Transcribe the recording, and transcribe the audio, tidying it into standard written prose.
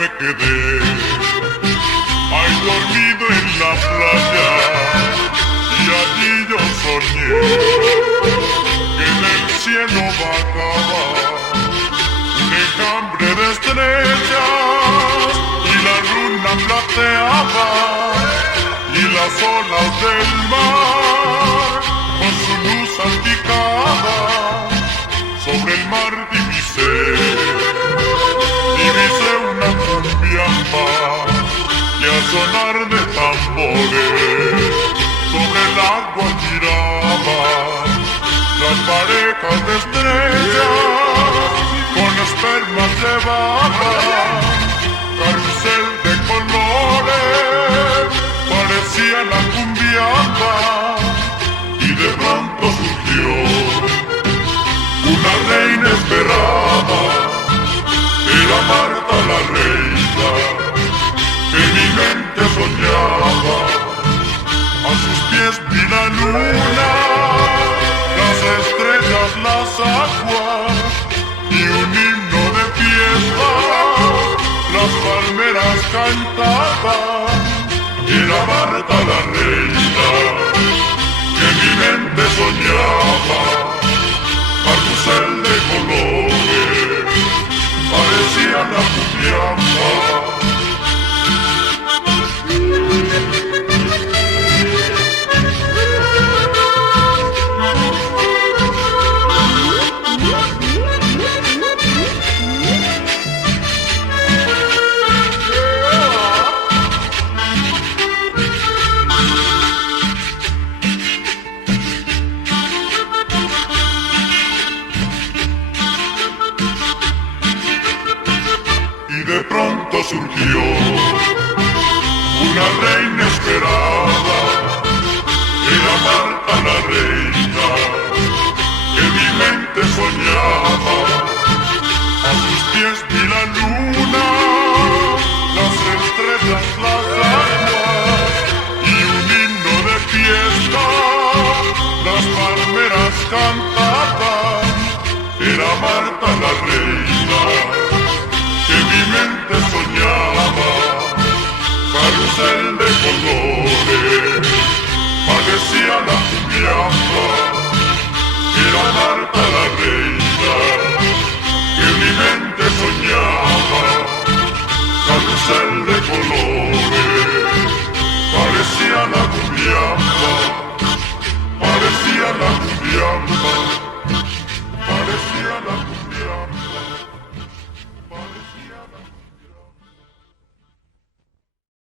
me quedé ahí dormido en la playa y allí yo soñé que en el cielo bajaba un enjambre de estrellas y la luna plateaba y las olas del mar con su luz salpicada sobre el mar divisé una cumbia más y al sonar de tambores sobre el agua giraban las parejas de estrellas con espermas llevaban carrusel de colores, parecía la cumbiamba y de pronto surgió una reina esperada. Era Marta la reina, que mi mente soñaba. A sus pies vi la luna, las estrellas, las aguas y un himno de fiesta. Las palmeras cantaban. Era Marta la reina, que mi mente soñaba. Carrusel de colores, parecía la cumbiamba. Y de pronto surgió una reina esperada, era Marta la reina, que mi mente soñaba. A sus pies vi la luna, las estrellas, las aguas y un himno de fiesta. Las palmeras cantaban, era Marta la reina, que mi mente soñaba. Carrusel de colores, parecía la cumbiamba. Era Marta la reina, que mi mente soñaba. Carrusel de colores.